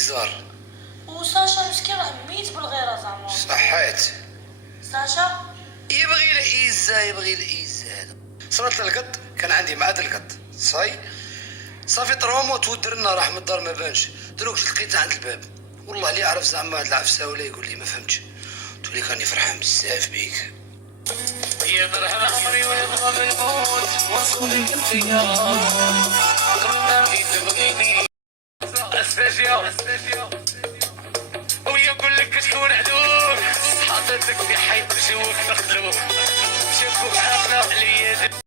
بيزار. وساشا مسكين راه ميت بالغيره زعما. صحيت. ساشا يبغي العزة يبغي العزة هذا. صرات القط كان عندي معاد القط صافي طرومو تودرنا راح من الدار ما بانش. دروك لقيتها عند الباب. والله اللي يعرف زعما هاد العفسه ولا يقول لي ما فهمتش. قلت لك راني فرحان بزاف بيك. يا مرحبا عمري ويضرب الموت وصولي قلبي كنا تبغيني استجيب ويقول لك شكون عدوك حاطتك في حيط جوك مخلوق شافوك عاقله عليا